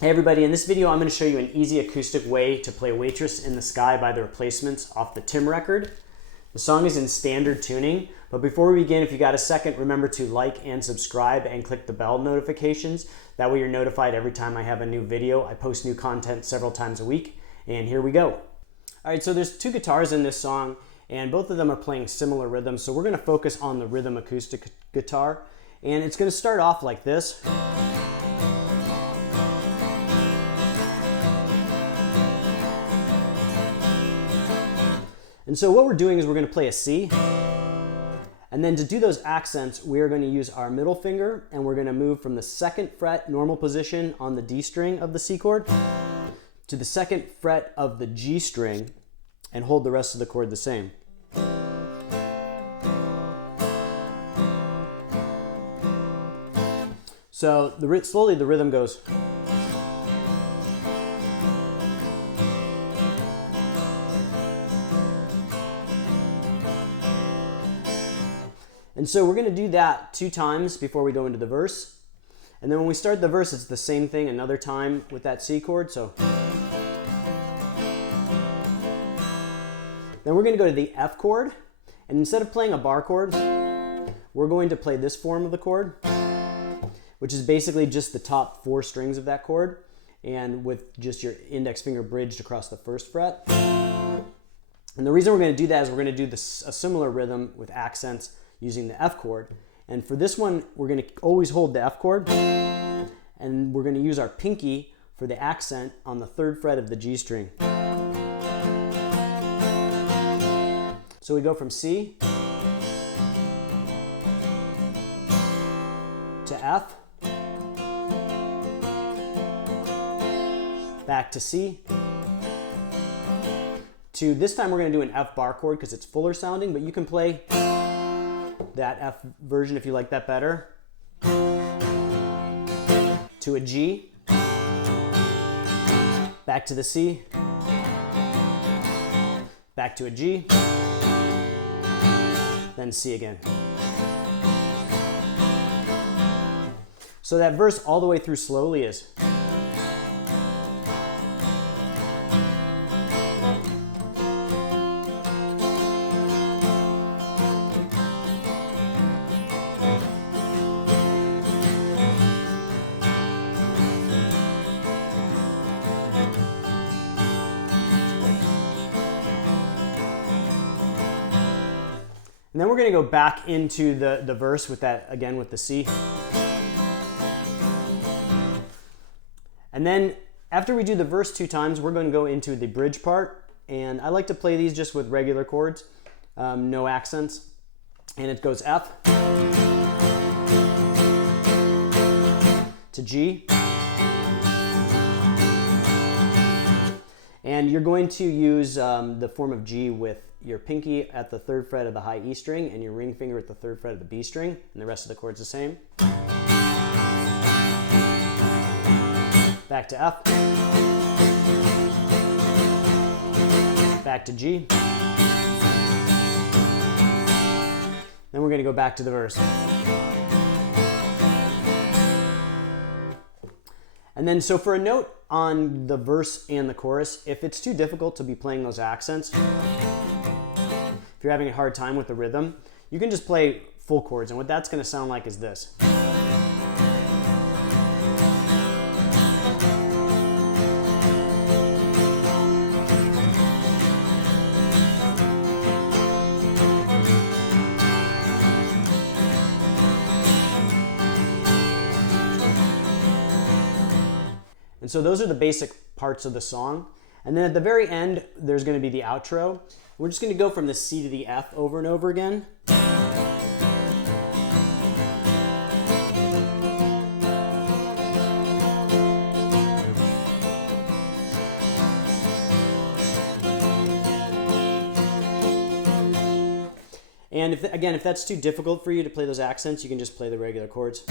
Hey everybody, in this video I'm going to show you an easy acoustic way to play Waitress in the Sky by The Replacements off the Tim record. The song is in standard tuning, but before we begin, if you got a second, remember to like and subscribe and click the bell notifications. That way you're notified every time I have a new video. I post new content several times a week, and here we go. Alright, so there's two guitars in this song, and both of them are playing similar rhythms, so we're going to focus on the rhythm acoustic guitar, and it's going to start off like this. And so what we're doing is we're going to play a C, and then to do those accents we are going to use our middle finger, and we're going to move from the 2nd fret normal position on the D string of the C chord to the 2nd fret of the G string and hold the rest of the chord the same. So slowly the rhythm goes. And so we're going to do that 2 times before we go into the verse. And then when we start the verse, it's the same thing another time with that C chord. So then we're going to go to the F chord. And instead of playing a bar chord, we're going to play this form of the chord, which is basically just the top 4 strings of that chord, and with just your index finger bridged across the 1st fret. And the reason we're going to do that is we're going to do a similar rhythm with accents using the F chord. And for this one, we're going to always hold the F chord, and we're going to use our pinky for the accent on the 3rd fret of the G string. So we go from C to F, back to C, to this time we're going to do an F bar chord because it's fuller sounding, but you can play that F version if you like that better, to a G, back to the C, back to a G, then C again. So that verse all the way through slowly is. And then we're going to go back into the verse with that, again with the C. And then after we do the verse 2 times, we're going to go into the bridge part. And I like to play these just with regular chords, no accents. And it goes F to G. And you're going to use the form of G with your pinky at the 3rd fret of the high E string and your ring finger at the 3rd fret of the B string, and the rest of the chord's the same. Back to F, back to G, then we're going to go back to the verse. And then so for a note on the verse and the chorus, if it's too difficult to be playing those accents, if you're having a hard time with the rhythm, you can just play full chords, and what that's going to sound like is this. And so those are the basic parts of the song. And then at the very end, there's going to be the outro. We're just going to go from the C to the F over and over again. And if that's too difficult for you to play those accents, you can just play the regular chords.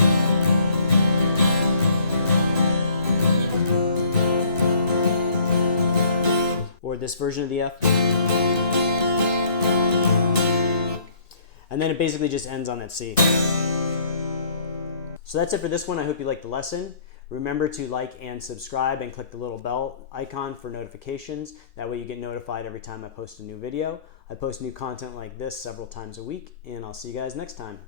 Or this version of the F. And then it basically just ends on that C. So that's it for this one. I hope you liked the lesson. Remember to like and subscribe and click the little bell icon for notifications. That way you get notified every time I post a new video. I post new content like this several times a week, and I'll see you guys next time.